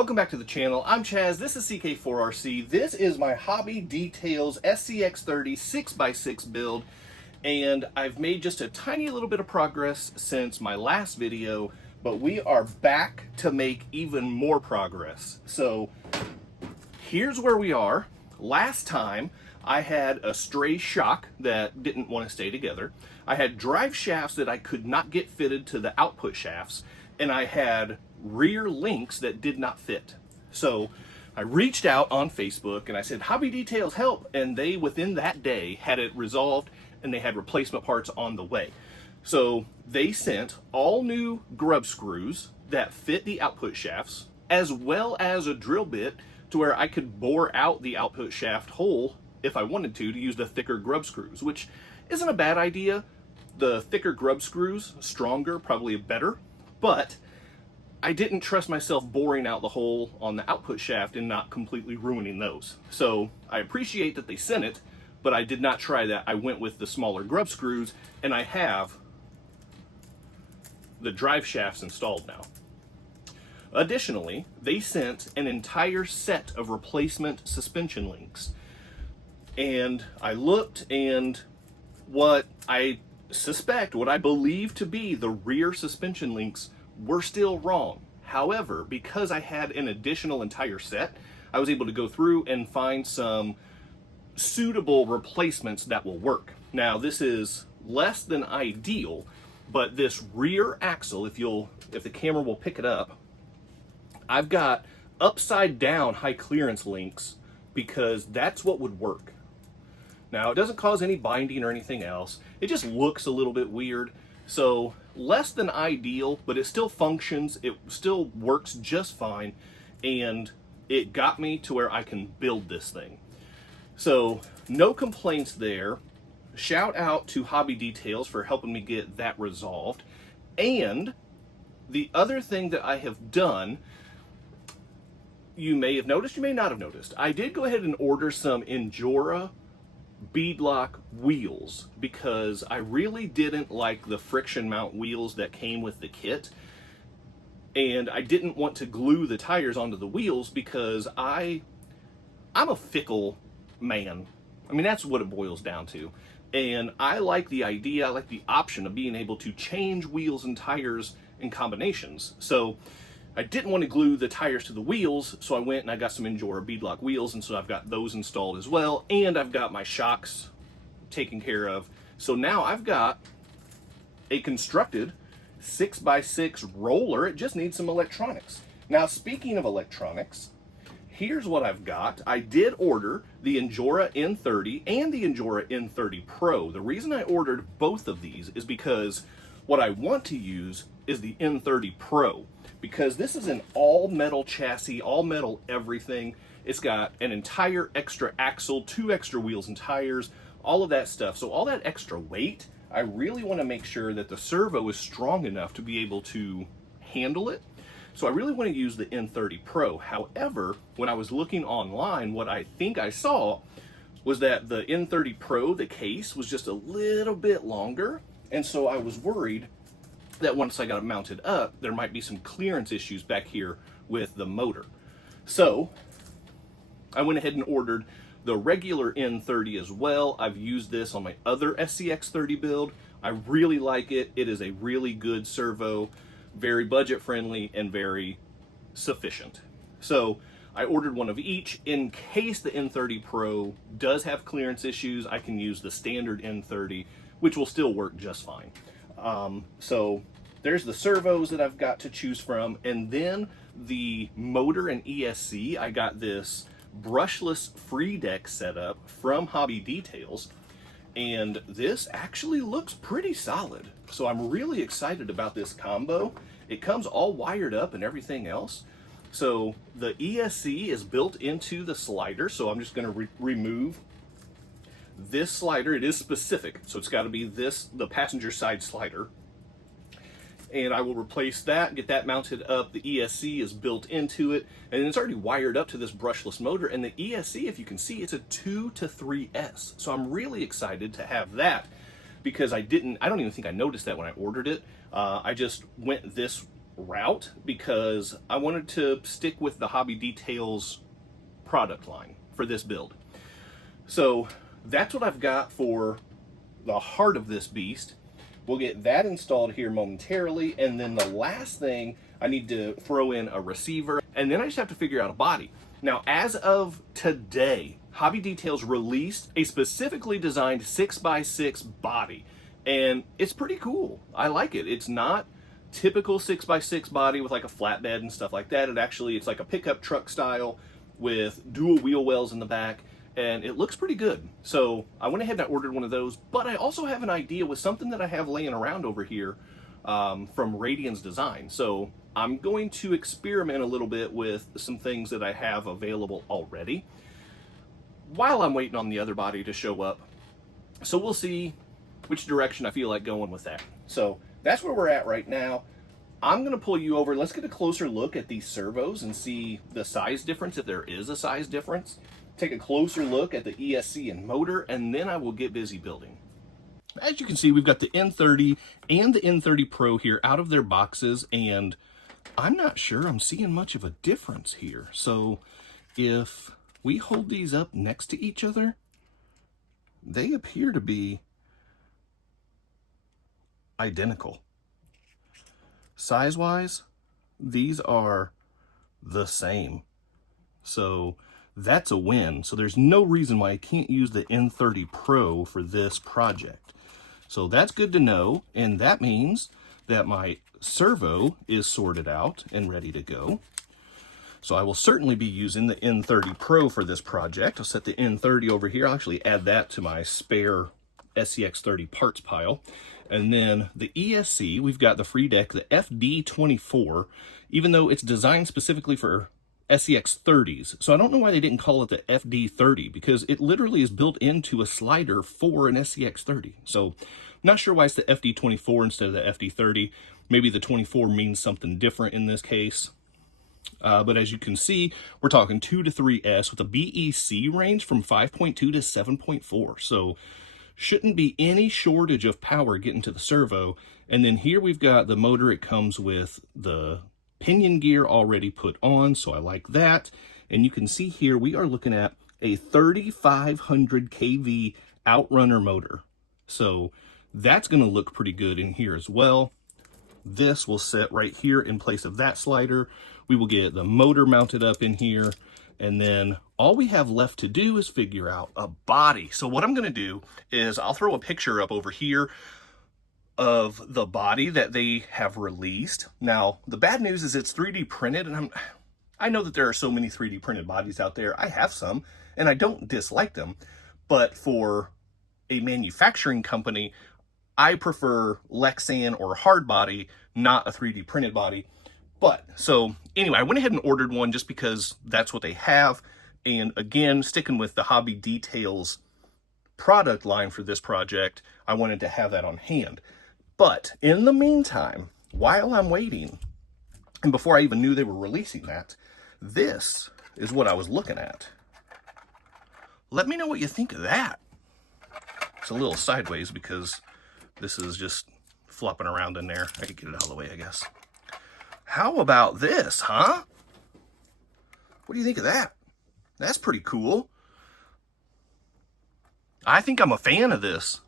Welcome back to the channel. I'm Chaz. This is CK4RC. This is my Hobby Details SCX30 6x6 build, and I've made just a tiny little bit of progress since my last video, but we are back to make even more progress. So here's where we are. Last time I had a stray shock that didn't want to stay together. I had drive shafts that I could not get fitted to the output shafts, and I had rear links that did not fit. So I reached out on Facebook and I said, Hobby Details help, and they within that day had it resolved and they had replacement parts on the way. So they sent all new grub screws that fit the output shafts, as well as a drill bit to where I could bore out the output shaft hole if I wanted to use the thicker grub screws, which isn't a bad idea. The thicker grub screws, stronger, probably better, but I didn't trust myself boring out the hole on the output shaft and not completely ruining those. So I appreciate that they sent it, but I did not try that. I went with the smaller grub screws, and I have the drive shafts installed now. Additionally, they sent an entire set of replacement suspension links. And I looked, and what I suspect, what I believe to be the rear suspension links were still wrong. However, because I had an additional entire set, I was able to go through and find some suitable replacements that will work. Now, this is less than ideal, but this rear axle, if the camera will pick it up, I've got upside down high clearance links because that's what would work. Now, it doesn't cause any binding or anything else. It just looks a little bit weird. So less than ideal, but it still functions. It still works just fine. And it got me to where I can build this thing. So no complaints there. Shout out to Hobby Details for helping me get that resolved. And the other thing that I have done, you may have noticed, you may not have noticed, I did go ahead and order some Injora beadlock wheels because I really didn't like the friction mount wheels that came with the kit, and I didn't want to glue the tires onto the wheels because I'm a fickle man. I mean, that's what it boils down to. And I like the idea, I like the option of being able to change wheels and tires in combinations. So I didn't want to glue the tires to the wheels, so I went and I got some Injora beadlock wheels, and so I've got those installed as well, and I've got my shocks taken care of. So now I've got a constructed 6x6 roller. It just needs some electronics. Now, speaking of electronics, here's what I've got. I did order the Injora N30 and the Injora N30 Pro. The reason I ordered both of these is because what I want to use is the N30 Pro, because this is an all-metal chassis, all-metal everything. It's got an entire extra axle, 2 extra wheels and tires, all of that stuff. So all that extra weight, I really want to make sure that the servo is strong enough to be able to handle it. So I really want to use the N30 Pro. However, when I was looking online, what I think I saw was that the N30 Pro, the case, was just a little bit longer. And so I was worried that once I got it mounted up, there might be some clearance issues back here with the motor. So I went ahead and ordered the regular N30 as well. I've used this on my other SCX30 build. I really like it. It is a really good servo, very budget friendly and very sufficient. So I ordered one of each. In case the N30 Pro does have clearance issues, I can use the standard N30, which will still work just fine. So there's the servos that I've got to choose from, and then the motor and ESC. I got this brushless free deck setup from Hobby Details, and this actually looks pretty solid. So I'm really excited about this combo. It comes all wired up and everything else. So the ESC is built into the slider, so I'm just going to remove this slider. It is specific, so it's got to be the passenger side slider. And I will replace that, get that mounted up. The ESC is built into it, and it's already wired up to this brushless motor. And the ESC, if you can see, it's a 2 to 3S. So I'm really excited to have that because I don't even think I noticed that when I ordered it. I just went this route because I wanted to stick with the Hobby Details product line for this build. So that's what I've got for the heart of this beast. We'll get that installed here momentarily, and then the last thing, I need to throw in a receiver, and then I just have to figure out a body. Now, as of today, Hobby Details released a specifically designed 6x6 body, and it's pretty cool. I like it. It's not typical 6x6 body with like a flatbed and stuff like that. It's like a pickup truck style with dual wheel wells in the back, and it looks pretty good. So I went ahead and I ordered one of those, but I also have an idea with something that I have laying around over here from Radian's Design. So I'm going to experiment a little bit with some things that I have available already while I'm waiting on the other body to show up. So we'll see which direction I feel like going with that. So that's where we're at right now. I'm going to pull you over. Let's get a closer look at these servos and see the size difference, if there is a size difference. Take a closer look at the ESC and motor, and then I will get busy building. As you can see, we've got the N30 and the N30 Pro here out of their boxes, and I'm not sure I'm seeing much of a difference here. So if we hold these up next to each other, they appear to be identical. Size-wise, these are the same. So that's a win. So there's no reason why I can't use the N30 Pro for this project. So that's good to know, and that means that my servo is sorted out and ready to go. So I will certainly be using the N30 Pro for this project. I'll set the N30 over here. I'll actually add that to my spare SCX30 parts pile. And then the ESC, we've got the free deck, the FD24, even though it's designed specifically for SCX30s. So I don't know why they didn't call it the FD30, because it literally is built into a slider for an SCX30. So not sure why it's the FD24 instead of the FD30. Maybe the 24 means something different in this case. But as you can see, we're talking 2 to 3S with a BEC range from 5.2 to 7.4. So shouldn't be any shortage of power getting to the servo. And then here we've got the motor. It comes with the pinion gear already put on, so I like that. And you can see here we are looking at a 3500 kV outrunner motor. So that's going to look pretty good in here as well. This will sit right here in place of that slider. We will get the motor mounted up in here, and then all we have left to do is figure out a body. So what I'm going to do is I'll throw a picture up over here of the body that they have released. Now, the bad news is it's 3D printed, and I know that there are so many 3D printed bodies out there. I have some, and I don't dislike them, but for a manufacturing company, I prefer Lexan or hard body, not a 3D printed body. But, so anyway, I went ahead and ordered one just because that's what they have. And again, sticking with the Hobby Details product line for this project, I wanted to have that on hand. But in the meantime, while I'm waiting, and before I even knew they were releasing that, this is what I was looking at. Let me know what you think of that. It's a little sideways because this is just flopping around in there. I could get it out of the way, I guess. How about this, huh? What do you think of that? That's pretty cool. I think I'm a fan of this.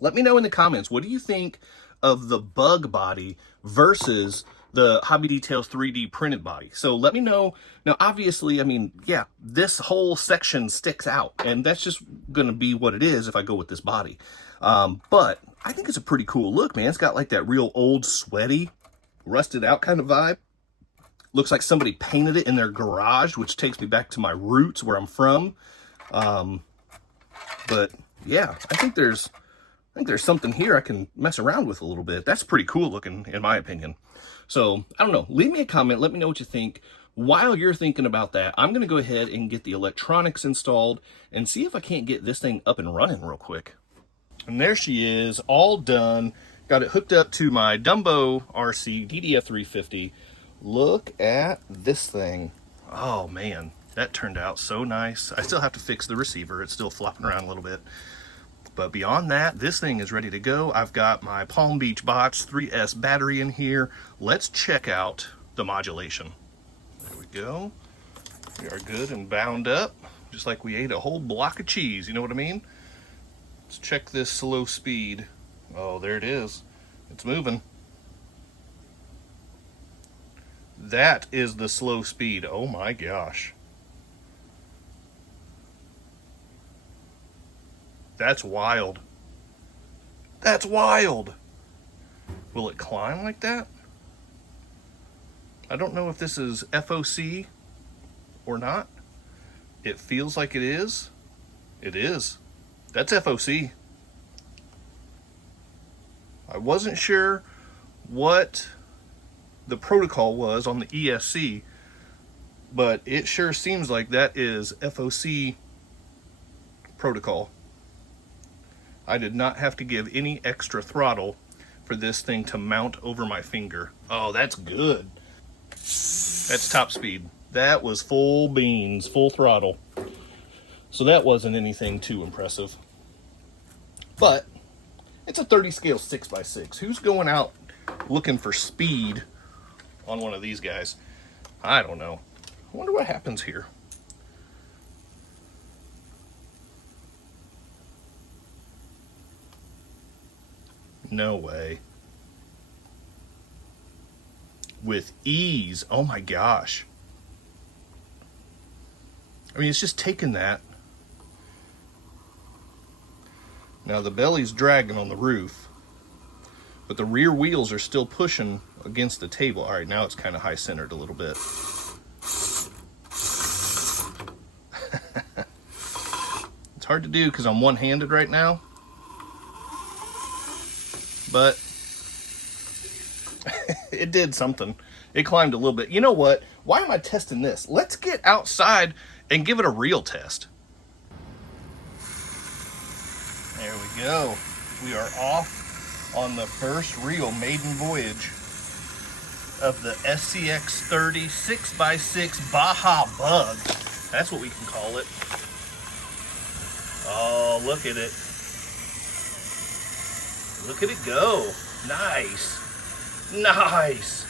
Let me know in the comments, what do you think of the bug body versus the Hobby Details 3D printed body? So let me know. Now, obviously, I mean, yeah, this whole section sticks out, and that's just going to be what it is if I go with this body. But I think it's a pretty cool look, man. It's got like that real old, sweaty, rusted out kind of vibe. Looks like somebody painted it in their garage, which takes me back to my roots where I'm from. But yeah, I think there's something here I can mess around with a little bit. That's pretty cool looking, in my opinion. So, I don't know. Leave me a comment. Let me know what you think. While you're thinking about that, I'm going to go ahead and get the electronics installed and see if I can't get this thing up and running real quick. And there she is, all done. Got it hooked up to my Dumbo RC DDF350. Look at this thing. Oh, man. That turned out so nice. I still have to fix the receiver. It's still flopping around a little bit. But beyond that, this thing is ready to go. I've got my Palm Beach Bots 3S battery in here. Let's check out the modulation. There we go. We are good and bound up, just like we ate a whole block of cheese, you know what I mean? Let's check this slow speed. Oh, there it is. It's moving. That is the slow speed. Oh my gosh. That's wild. That's wild. Will it climb like that? I don't know if this is FOC or not. It feels like it is. It is. That's FOC. I wasn't sure what the protocol was on the ESC, but it sure seems like that is FOC protocol. I did not have to give any extra throttle for this thing to mount over my finger. Oh, that's good. That's top speed. That was full beans, full throttle. So that wasn't anything too impressive. But it's a 30 scale 6x6. Who's going out looking for speed on one of these guys? I don't know. I wonder what happens here. No way. With ease. Oh my gosh. I mean, it's just taking that. Now the belly's dragging on the roof, but the rear wheels are still pushing against the table. All right, now it's kind of high centered a little bit. It's hard to do because I'm one-handed right now, but it did something. It climbed a little bit. You know what? Why am I testing this? Let's get outside and give it a real test. There we go. We are off on the first real maiden voyage of the SCX30 6x6 Baja Bug. That's what we can call it. Oh, look at it. Look at it go. Nice. Nice.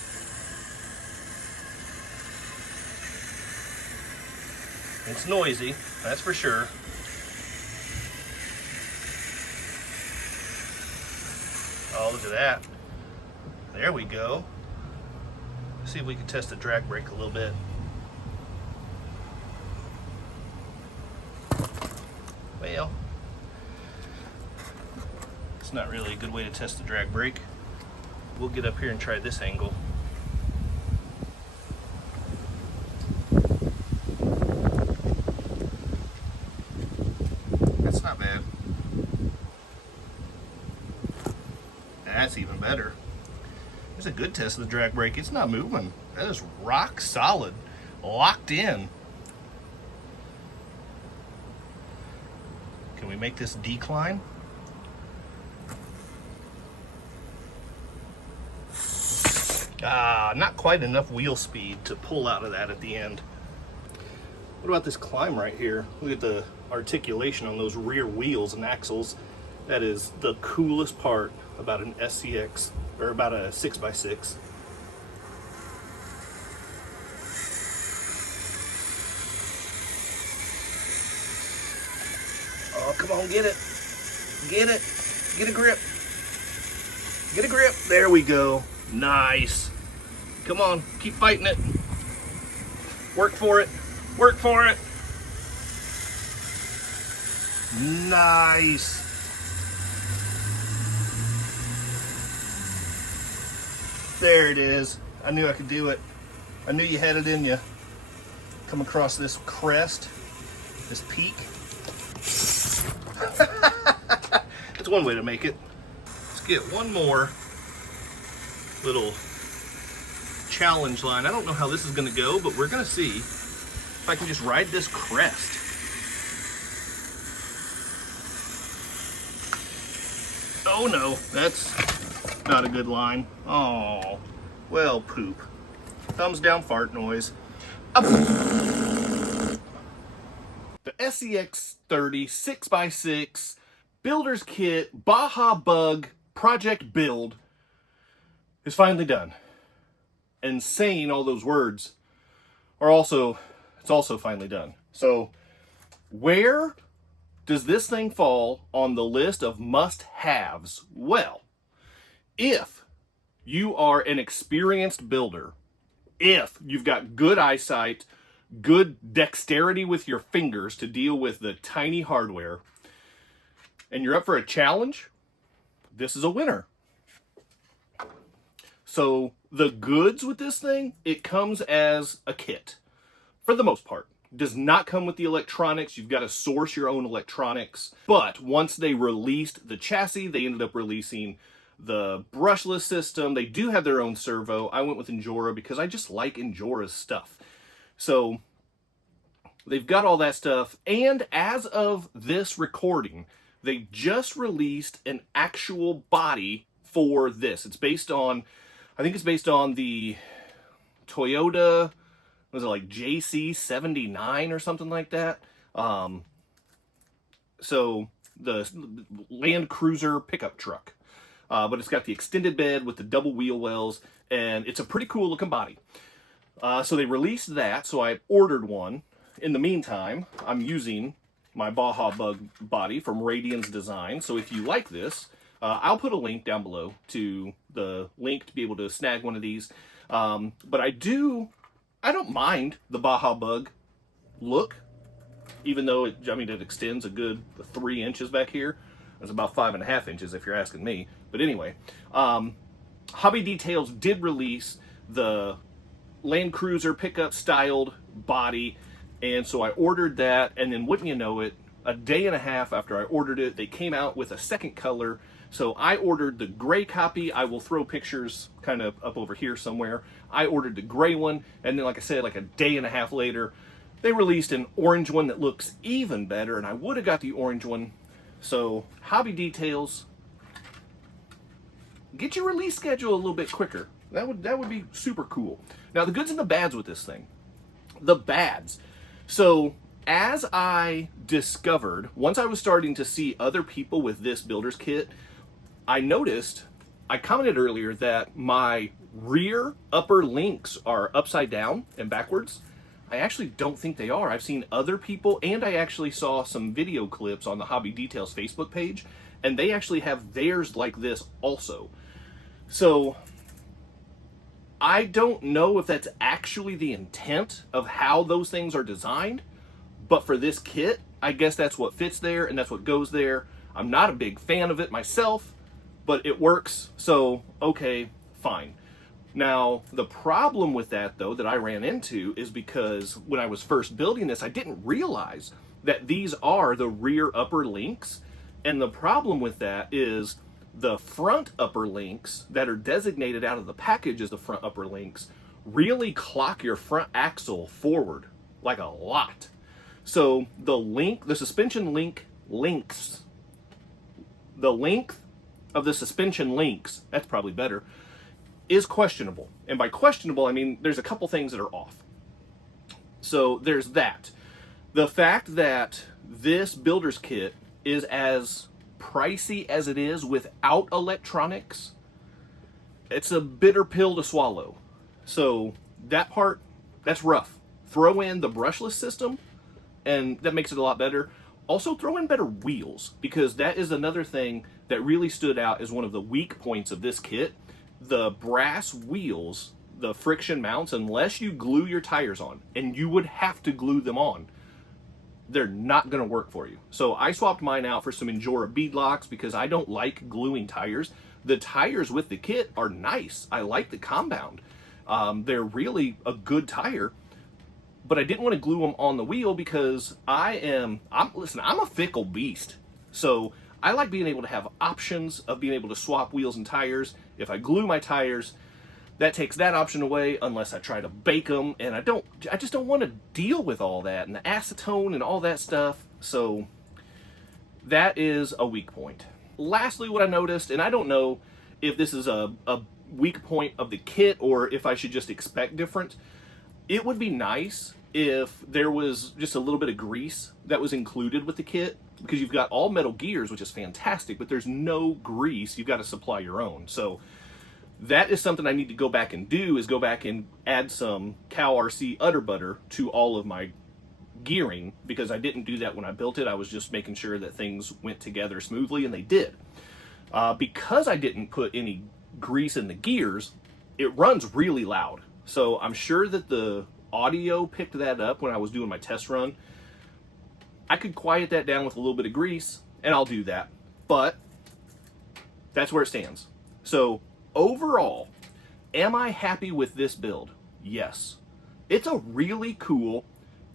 It's noisy, that's for sure. Oh, look at that. There we go. Let's see if we can test the drag brake a little bit. Well, it's not really a good way to test the drag brake. We'll get up here and try this angle. That's not bad. That's even better. It's a good test of the drag brake. It's not moving. That is rock solid, locked in. Can we make this decline? Not quite enough wheel speed to pull out of that at the end. What about this climb right here? Look at the articulation on those rear wheels and axles. That is the coolest part about an SCX, or about a 6x6. Oh, come on, get it. Get it. Get a grip. Get a grip. There we go. Nice. Come on, keep fighting it. Work for it. Work for it. Nice. There it is. I knew I could do it. I knew you had it in you. Come across this crest, this peak. That's one way to make it. Let's get one more little challenge line. I don't know how this is going to go, but we're going to see if I can just ride this crest. Oh no, that's not a good line. Oh, well, poop. Thumbs down fart noise. The SCX30 6x6 builder's kit, Baja Bug project build is finally done. And saying all those words are also, it's also finally done. So where does this thing fall on the list of must-haves? Well, if you are an experienced builder, if you've got good eyesight, good dexterity with your fingers to deal with the tiny hardware, and you're up for a challenge, this is a winner. So the goods with this thing, it comes as a kit for the most part. Does not come with the electronics. You've got to source your own electronics. But once they released the chassis, they ended up releasing the brushless system. They do have their own servo. I went with Injora because I just like Injora's stuff. So they've got all that stuff. And as of this recording, they just released an actual body for this. It's based on, I think it's based on the Toyota, was it like JC79 or something like that? So the Land Cruiser pickup truck. But it's got the extended bed with the double wheel wells, and it's a pretty cool looking body. So they released that, so I ordered one. In the meantime, I'm using my Baja Bug body from Radian's Design. So if you like this, I'll put a link down below to the link to be able to snag one of these. But I don't mind the Baja Bug look, even though it extends a good 3 inches back here. It's about 5.5 inches if you're asking me. But anyway, Hobby Details did release the Land Cruiser pickup styled body, and so I ordered that, and then wouldn't you know it, a day and a half after I ordered it, they came out with a second color. So I ordered the gray copy. I will throw pictures kind of up over here somewhere. I ordered the gray one, and then like I said, like a day and a half later, they released an orange one that looks even better, and I would have got the orange one. So Hobby Details, get your release schedule a little bit quicker. That would be super cool. Now the goods and the bads with this thing. The bads. So as I discovered, once I was starting to see other people with this builder's kit, I noticed, I commented earlier that my rear upper links are upside down and backwards. I actually don't think they are. I've seen other people, and I actually saw some video clips on the Hobby Details Facebook page, and they actually have theirs like this also. So I don't know if that's actually the intent of how those things are designed, but for this kit, I guess that's what fits there and that's what goes there. I'm not a big fan of it myself, but it works, so okay, fine. Now, the problem with that, though, that I ran into is because when I was first building this, I didn't realize that these are the rear upper links, and the problem with that is the front upper links that are designated out of the package as the front upper links really clock your front axle forward, like a lot. So the suspension links, the length of the suspension links, that's probably better, is questionable. And by questionable, I mean there's a couple things that are off. So there's that. The fact that this builder's kit is as pricey as it is without electronics, it's a bitter pill to swallow. So that part, that's rough. Throw in the brushless system, and that makes it a lot better. Also throw in better wheels, because that is another thing that really stood out as one of the weak points of this kit. The brass wheels, the friction mounts, unless you glue your tires on, and you would have to glue them on, they're not going to work for you. So I swapped mine out for some Injora bead locks because I don't like gluing tires. The tires with the kit are nice. I like the compound. They're really a good tire, but I didn't want to glue them on the wheel because I'm a fickle beast. So I like being able to have options of being able to swap wheels and tires. If I glue my tires, that takes that option away unless I try to bake them, and I just don't want to deal with all that and the acetone and all that stuff. So that is a weak point. Lastly, what I noticed, and I don't know if this is a weak point of the kit or if I should just expect different, it would be nice if there was just a little bit of grease that was included with the kit. because you've got all metal gears, which is fantastic, but there's no grease. You've got to supply your own. So that is something I need to go back and do, is go back and add some Cow RC udder butter to all of my gearing, because I didn't do that when I built it. I was just making sure that things went together smoothly, and they did. Because I didn't put any grease in the gears, it runs really loud. So I'm sure that the audio picked that up when I was doing my test run. I could quiet that down with a little bit of grease, and I'll do that. But that's where it stands. So overall, am I happy with this build? Yes. It's a really cool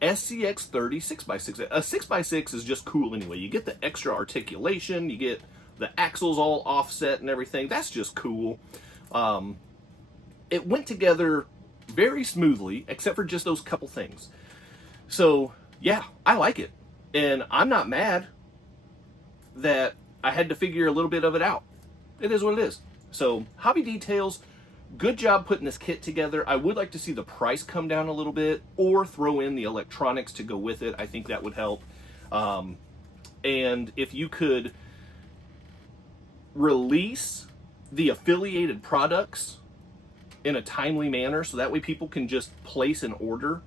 SCX30 6x6. A 6x6 is just cool anyway. You get the extra articulation, you get the axles all offset and everything. That's just cool. It went together very smoothly, except for just those couple things. So yeah, I like it. And I'm not mad that I had to figure a little bit of it out. It is what it is. So Hobby Details, good job putting this kit together. I would like to see the price come down a little bit, or throw in the electronics to go with it. I think that would help. And if you could release the affiliated products in a timely manner, so that way people can just place an order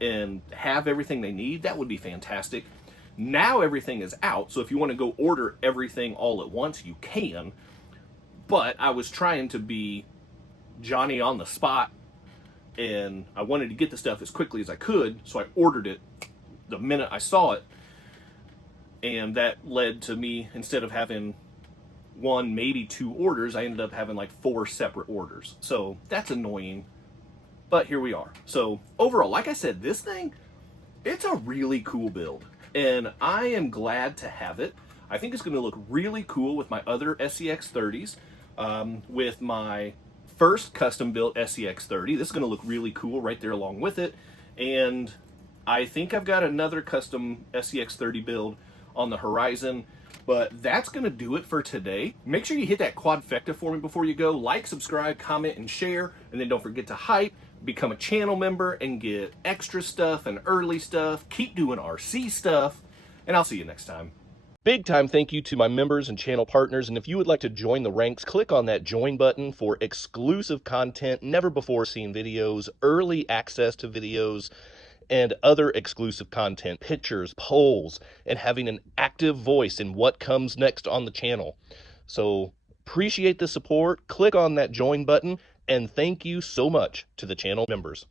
and have everything they need, that would be fantastic. Now everything is out, so if you want to go order everything all at once, you can. But I was trying to be Johnny on the spot, and I wanted to get the stuff as quickly as I could, so I ordered it the minute I saw it. And that led to me, instead of having one, maybe two orders, I ended up having like 4 separate orders. So that's annoying, but here we are. So overall, like I said, this thing, it's a really cool build, and I am glad to have it. I think it's going to look really cool with my other SCX30s, with my first custom built SCX30. This is going to look really cool right there along with it. And I think I've got another custom SCX30 build on the horizon. But that's going to do it for today. Make sure you hit that quadfecta for me before you go. Like, subscribe, comment, and share. And then don't forget to hype, become a channel member, and get extra stuff and early stuff. Keep doing RC stuff. And I'll see you next time. Big time thank you to my members and channel partners. And if you would like to join the ranks, click on that join button for exclusive content, never before seen videos, early access to videos, and other exclusive content, pictures, polls, and having an active voice in what comes next on the channel. So appreciate the support. Click on that join button, and thank you so much to the channel members.